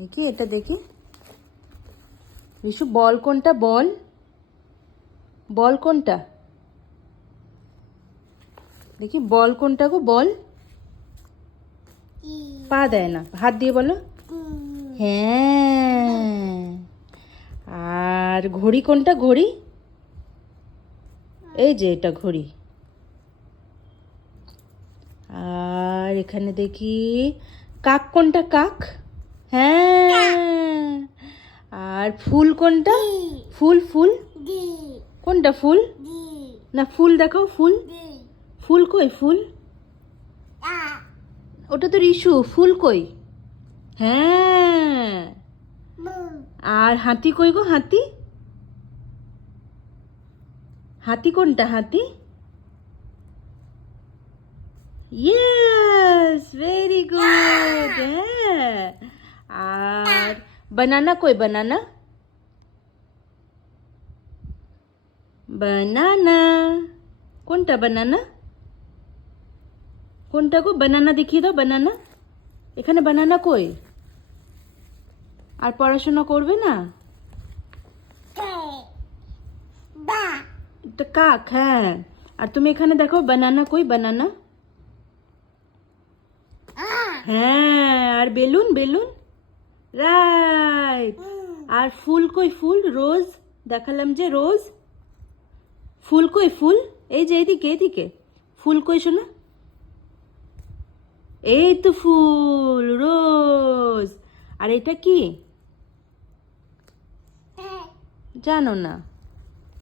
দেখি এটা দেখি রিশু, বল কোনটা? বল বল কোনটা দেখি, বল কোনটা গো? বল পা দেয় না, হাত দিয়ে বলো। হ্যাঁ। আর ঘড়ি কোনটা? ঘড়ি এই যে এটা ঘড়ি। আর এখানে দেখি কাক কোনটা? কাক। হ্যাঁ। আর ফুল কোনটা? ফুল ফুল কোনটা? ফুল না, ফুল দেখাও। ফুল ফুল কই? ফুল ওটা তো রিশু। ফুল কই? হ্যাঁ। আর হাতি কই গো? হাতি হাতি কোনটা? হাতি ইয়েস, ভেরি গুড। হ্যাঁ। আর বানানা কই? বানানা বানানা কোনটা? বানানা কোনটা গো? বানানা দেখিয়ে দাও। বানানা এখানে। বানানা কই? আর পড়াশোনা করবে না? এটা কাক। হ্যাঁ। আর তুমি এখানে দেখো বানানা কই? বানানা। হ্যাঁ। আর বেলুন বেলুন রাইট। আর ফুল কই? ফুল রোজ দেখালাম যে, রোজ। ফুল কই? ফুল এই যে এইদিকে এইদিকে। ফুল কই শোনা? এই তো ফুল, রোজ। আর এটা কি জানো না?